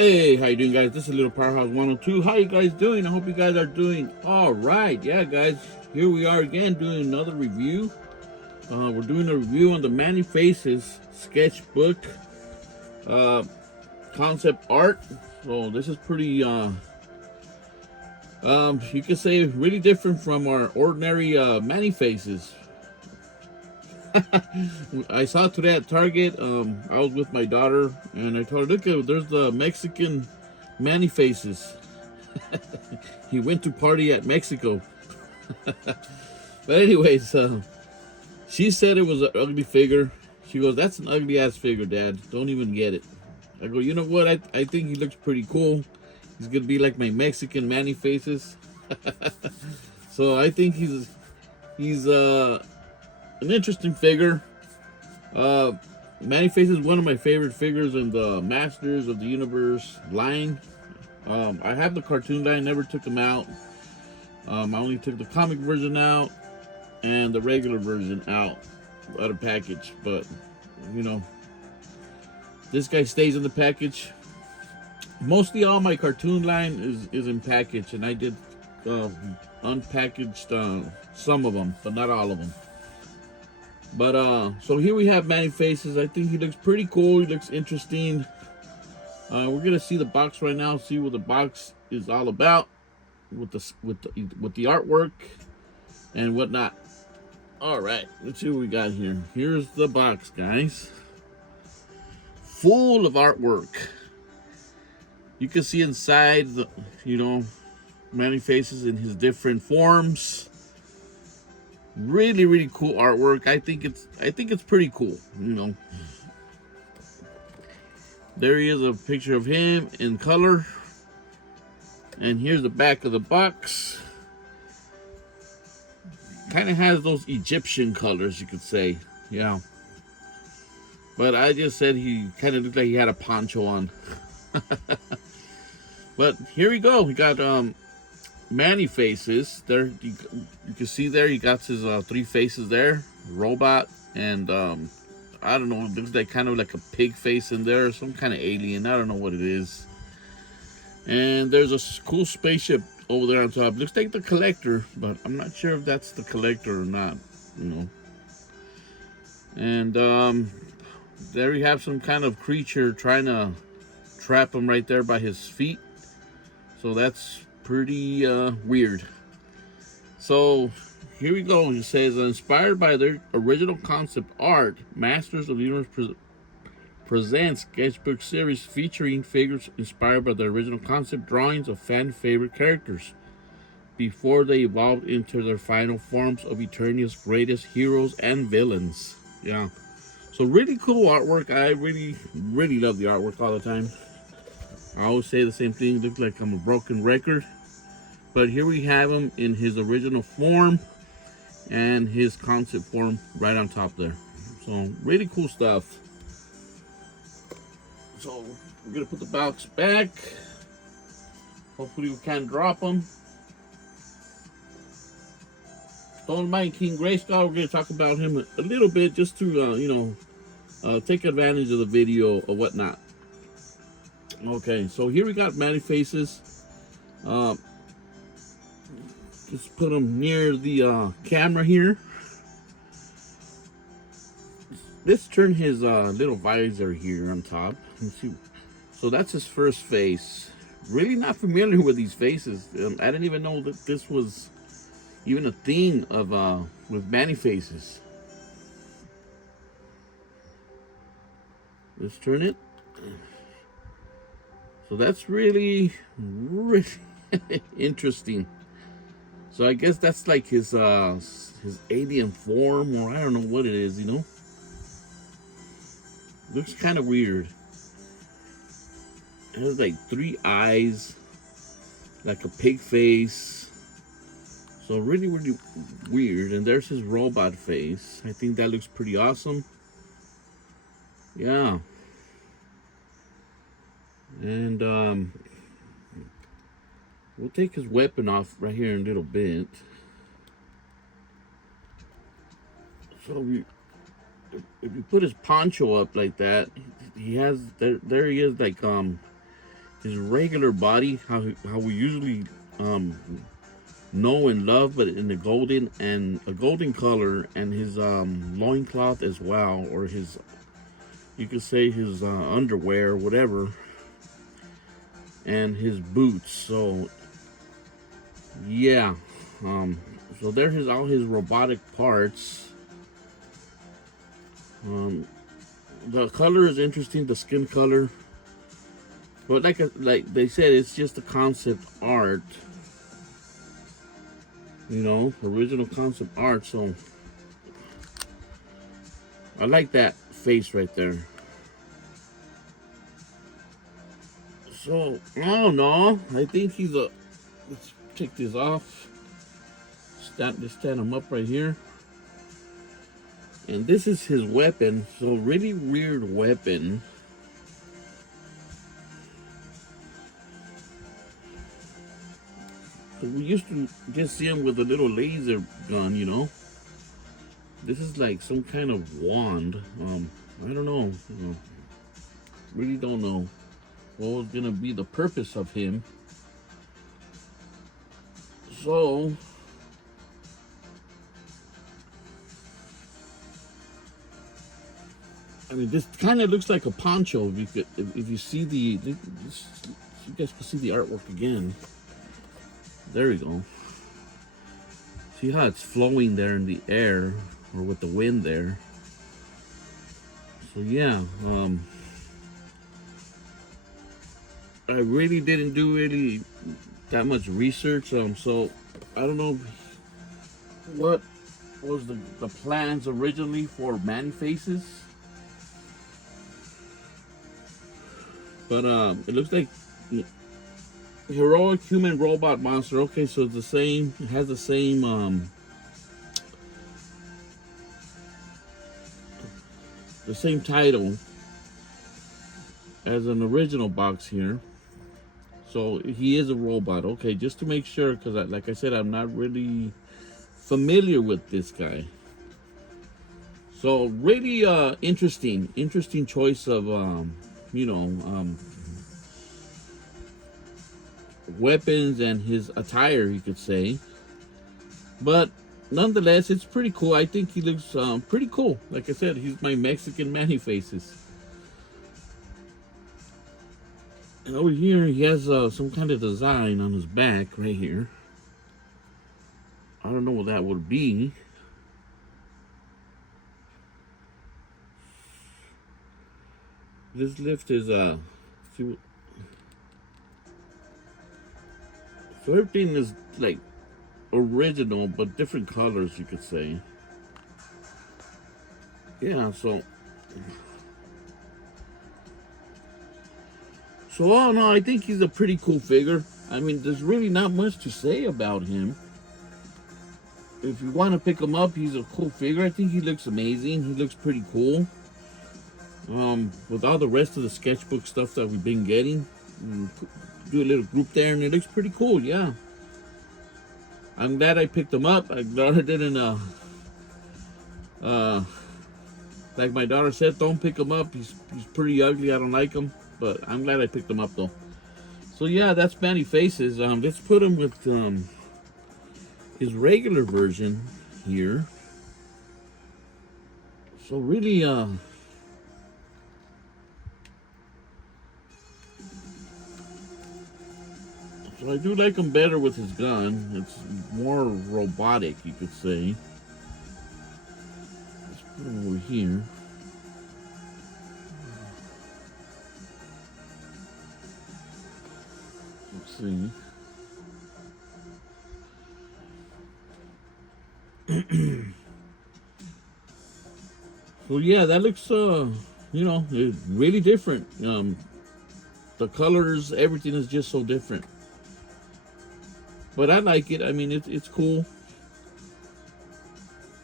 Hey, how you doing, guys? This is Little Powerhouse 102. How you guys doing? I hope you guys are doing all right. Yeah, guys, here we are again doing another review. We're doing a review on the Manny Faces sketchbook uh, concept art. So this is pretty, you could say, really different from our ordinary Manny Faces. I saw it today at Target. I was with my daughter, and I told her, "Look, there's the Mexican Manny Faces." He went to party at Mexico. But anyways, she said it was an ugly figure. She goes, "That's an ugly ass figure, Dad. Don't even get it." I go, "You know what? I think he looks pretty cool. He's gonna be like my Mexican Manny Faces." So I think he's an interesting figure. Uh, Manny Faces is one of my favorite figures in the Masters of the Universe line. I have the cartoon line, never took them out. I only took the comic version out and the regular version out of the package. But, you know, this guy stays in the package. Mostly all my cartoon line is in package, and I did unpackaged some of them, but not all of them. But so here we have Manny Faces. I think he looks pretty cool. He looks interesting. We're gonna see the box right now. See what the box is all about with the artwork and whatnot. All right, let's see what we got here. Here's the box, guys. Full of artwork. You can see inside the, Manny Faces in his different forms. Really, really cool artwork. I think it's pretty cool. There he is, a picture of him in color. And here's the back of the box. Kind of has those Egyptian colors, you could say. Yeah. But I just said he kind of looked like he had a poncho on. But here we go. We got Manny Faces. There, you can see there he got his three faces there. Robot and I don't know. It looks like kind of like a pig face in there, some kind of alien. I don't know what it is. And there's a cool spaceship over there on top. Looks like the Collector, but I'm not sure if that's the Collector or not. And there we have some kind of creature trying to trap him right there by his feet. So that's pretty weird. So here we go. It says, inspired by their original concept art, Masters of the Universe presents sketchbook series featuring figures inspired by the original concept drawings of fan favorite characters before they evolved into their final forms of Eternia's greatest heroes and villains. Yeah. So really cool artwork. I really, really love the artwork all the time. I always say the same thing. Looks like I'm a broken record. But here we have him in his original form and his concept form right on top there. So really cool stuff. So we're gonna put the box back. Hopefully we can't drop them. Don't mind King Grayskull. We're gonna talk about him a little bit just to take advantage of the video or whatnot. Okay, so here we got Manny Faces. Just put him near the camera here. Let's turn his little visor here on top. Let's see. So that's his first face. Really not familiar with these faces. I didn't even know that this was even a thing of with Manny Faces. Let's turn it. So that's really, really interesting. So I guess that's like his alien form, or I don't know what it is, Looks kind of weird. It has like three eyes, like a pig face. So really, really weird. And there's his robot face. I think that looks pretty awesome. Yeah. And we'll take his weapon off right here in a little bit. So if you put his poncho up like that, he has there he is like his regular body, how we usually um, know and love, but in the golden and a golden color, and his loincloth as well, or his, you could say his underwear, whatever, and his boots. So yeah, um, so there his all his robotic parts. Um, the color is interesting, the skin color, but like they said, it's just a concept art. You know, original concept art. So I like that face right there. So I don't know. I think he's a. Let's take this off. Stand him up right here. And this is his weapon. So really weird weapon. We used to just see him with a little laser gun, you know. This is like some kind of wand. I don't know. Really don't know what was gonna be the purpose of him. So I mean, this kind of looks like a poncho. If you see you guys can see the artwork again. There we go. See how it's flowing there in the air, or with the wind there. So yeah, I really didn't do really that much research. So I don't know what was the plans originally for Man-Faces, but it looks like heroic human robot monster. Okay, so it's the same. It has the same title as an original box here. So he is a robot. Okay, just to make sure, because like I said, I'm not really familiar with this guy. So really interesting choice of weapons and his attire, you could say. But nonetheless, it's pretty cool. I think he looks pretty cool. Like I said, he's my Mexican Man-Faces. And over here, he has some kind of design on his back right here. I don't know what that would be. This lift is see, so everything is like original, but different colors, you could say. Yeah, so all in all, I think he's a pretty cool figure. I mean, there's really not much to say about him. If you want to pick him up, he's a cool figure. I think he looks amazing. He looks pretty cool. With all the rest of the sketchbook stuff that we've been getting, do a little group there, and it looks pretty cool. Yeah, I'm glad I picked him up. I'm glad I didn't like my daughter said, don't pick him up. He's pretty ugly. I don't like him, but I'm glad I picked him up though. So yeah, that's Man-Faces. Let's put him with his regular version here. So really so I do like him better with his gun. It's more robotic, you could say. Let's put him over here. Let's see. So yeah, that looks really different. The colors, everything is just so different. But I like it. I mean, it's cool.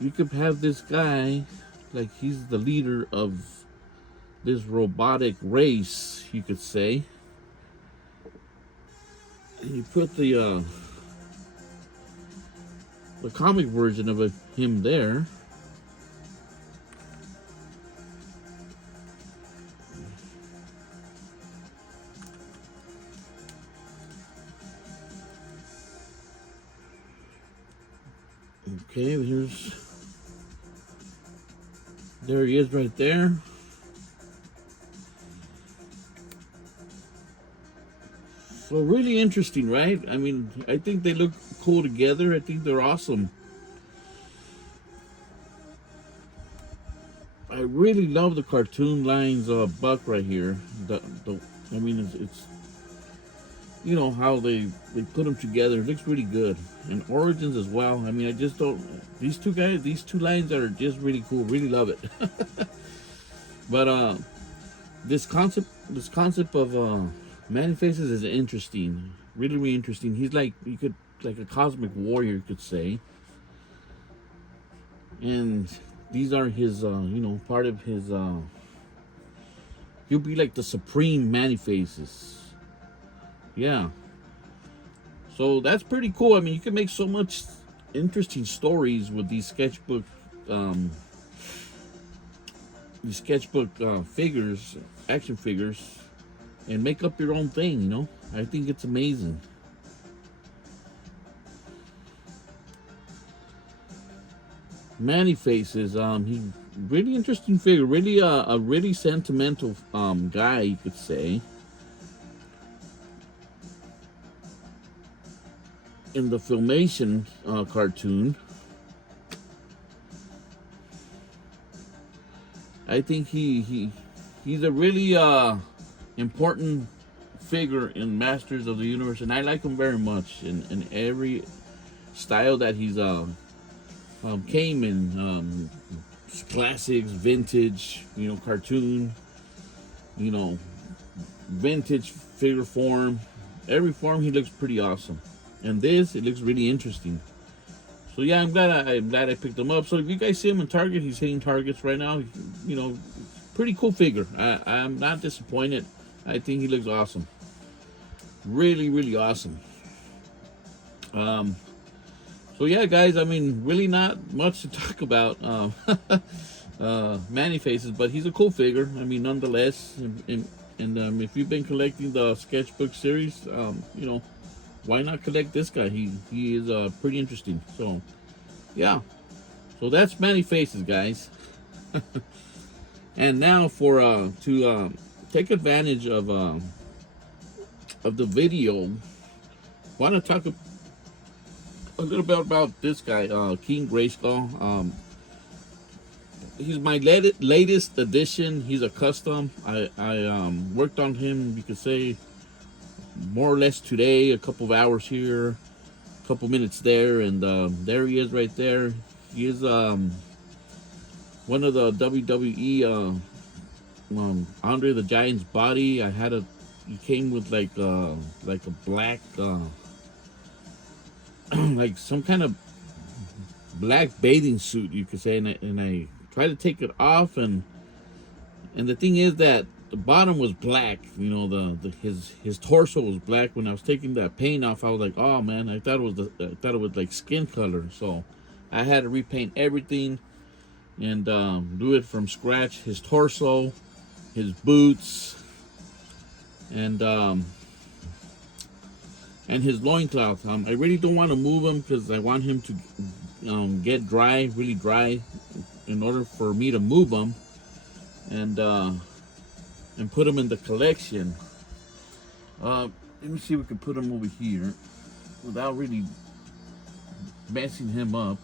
You could have this guy, like he's the leader of this robotic race, you could say. And you put the comic version of him there. Okay, there he is right there. So really interesting, right? I mean, I think they look cool together. I think they're awesome. I really love the cartoon lines Buck right here. I mean, it's you know how they put them together. It looks really good, and Origins as well. I mean, I just don't. These two guys, these two lines are just really cool. Really love it. But this concept of Man Faces is interesting. Really, really interesting. He's like like a cosmic warrior, you could say. And these are his part of his he'll be like the supreme Man Faces. Yeah. So that's pretty cool. I mean, you can make so much interesting stories with um, these sketchbook figures, action figures, and make up your own thing. I think it's amazing. Manny Faces, he really interesting figure, really a really sentimental guy, you could say. In the Filmation cartoon, I think he's a really important figure in Masters of the Universe, and I like him very much. In every style that he's came in, classics, vintage, cartoon, you know, vintage figure form. Every form he looks pretty awesome, and it looks really interesting. So yeah, I'm glad I picked him up. So if you guys see him in Target, he's hitting targets right now. Pretty cool figure. I'm not disappointed. I think he looks awesome. Really, really awesome. So yeah, guys. I mean, really not much to talk about. Manny Faces, but he's a cool figure. I mean, nonetheless. And if you've been collecting the sketchbook series, why not collect this guy? He is pretty interesting. So yeah. So that's Manny Faces, guys. And now to take advantage of the video, want to talk a little bit about this guy, King Grayskull. He's my latest addition. He's a custom. I worked on him, you could say, more or less today. A couple of hours here, a couple minutes there, and there he is right there. He is one of the WWE Andre the Giant's body. He came with like a black like some kind of black bathing suit, you could say, and I tried to take it off, and the thing is that the bottom was black. His torso was black. When I was taking that paint off, I was like, oh man, I thought it was like skin color. So I had to repaint everything and do it from scratch. His torso, his boots, and his loincloth. I really don't want to move him because I want him to get dry, really dry, in order for me to move him and put him in the collection. Let me see if we can put him over here without really messing him up.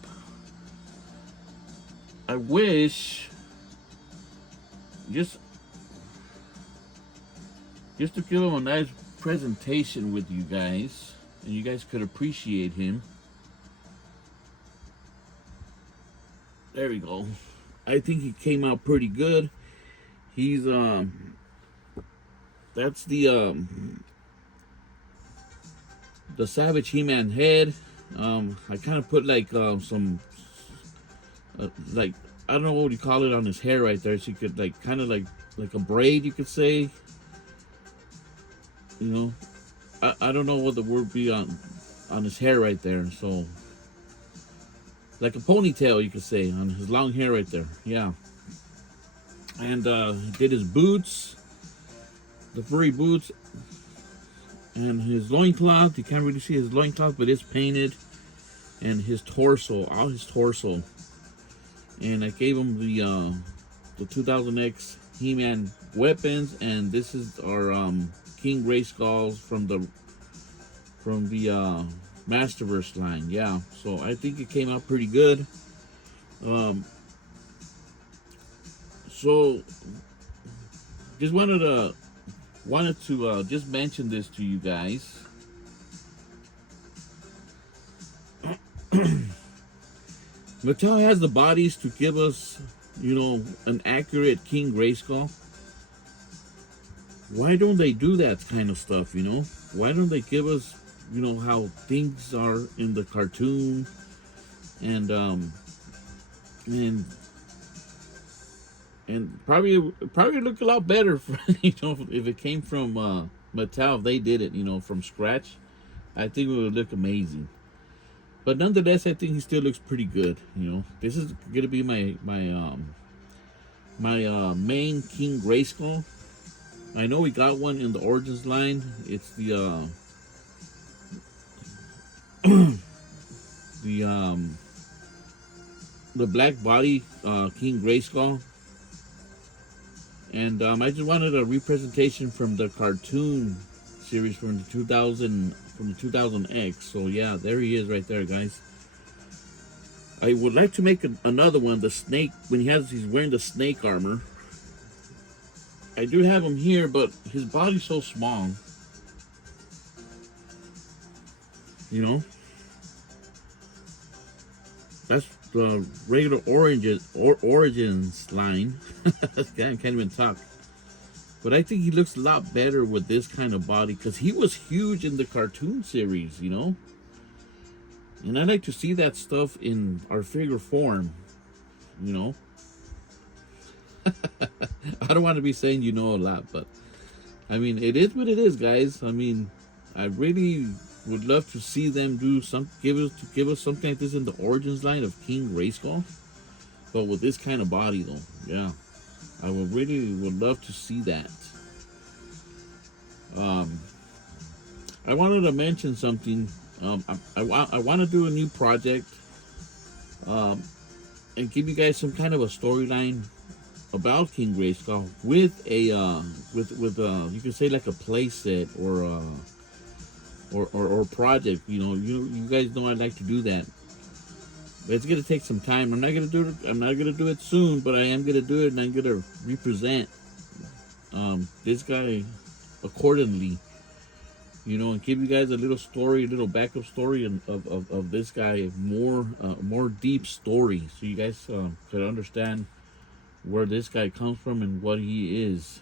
I wish just to give him a nice presentation with you guys, and you guys could appreciate him. There we go. I think he came out pretty good. He's that's the Savage He-Man head. I kind of put like some like, I don't know what you call it on his hair right there, so you could like kind of like a braid, you could say. I don't know what the word be on his hair right there. So like a ponytail, you could say, on his long hair right there. Yeah. And he did his boots, the furry boots, and his loincloth. You can't really see his loincloth, but it's painted. and his torso, all his torso. And I gave him the 2000X He-Man weapons, and this is our King Grayskulls from the Masterverse line. Yeah, so I think it came out pretty good. So just wanted to just mention this to you guys. Mattel has the bodies to give us, you know, an accurate King Grayskull. Why don't they do that kind of stuff, you know? Why don't they give us, you know, how things are in the cartoon, and probably look a lot better, for, you know, if it came from Mattel. If they did it, you know, from scratch, I think it would look amazing. But nonetheless, I think he still looks pretty good. You know, this is gonna be my main King Grayskull. I know we got one in the Origins line. It's the black body King Grayskull, and I just wanted a representation from the cartoon series from the 2000X. So yeah, there he is right there, guys. I would like to make another one, the snake, when he's wearing the snake armor. I do have him here, but his body's so small, you know. That's the regular Origins line. I can't even talk. But I think he looks a lot better with this kind of body, because he was huge in the cartoon series, you know. And I like to see that stuff in our figure form, you know. I don't want to be saying you know a lot, but I mean, it is what it is, guys. I mean, I really would love to see them do give us something like this in the Origins line of King Grayskull, but with this kind of body, though. Yeah, I would love to see that. I wanted to mention something. I want to do a new project, and give you guys some kind of a storyline about King Grayskull with a you can say like a play set or project. You know, you guys know I like to do that. But it's gonna take some time. I'm not gonna do it soon, but I am gonna do it, and I'm gonna represent this guy accordingly. You know, and give you guys a little story, a little backup story of this guy, more deep story, so you guys could understand where this guy comes from and what he is.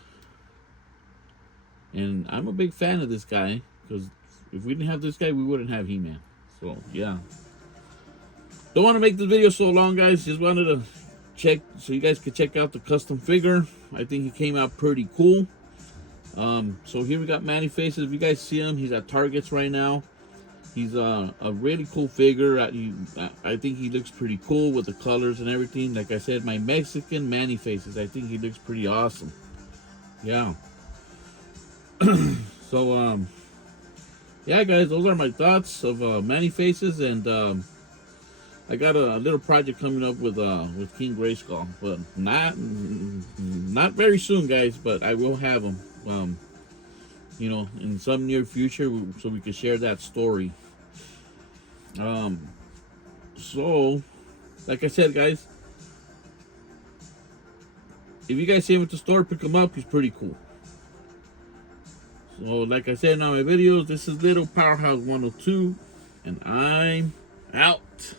And I'm a big fan of this guy, because if we didn't have this guy, we wouldn't have He-Man. So yeah, don't want to make this video so long, guys. Just wanted to check so you guys could check out the custom figure. I think he came out pretty cool. So here we got Man-E-Faces. If you guys see him, he's at Targets right now. He's a really cool figure. I think he looks pretty cool with the colors and everything. Like I said, my Mexican Man-E-Faces, I think he looks pretty awesome. Yeah. So yeah, guys, those are my thoughts of Man-E-Faces, and I got a little project coming up with King Grayskull, but not very soon, guys. But I will have him, you know, in some near future, so we can share that story. So, like I said, guys, if you guys see him at the store, pick him up. He's pretty cool. So, like I said in all my videos, this is Little Powerhouse 102, and I'm out.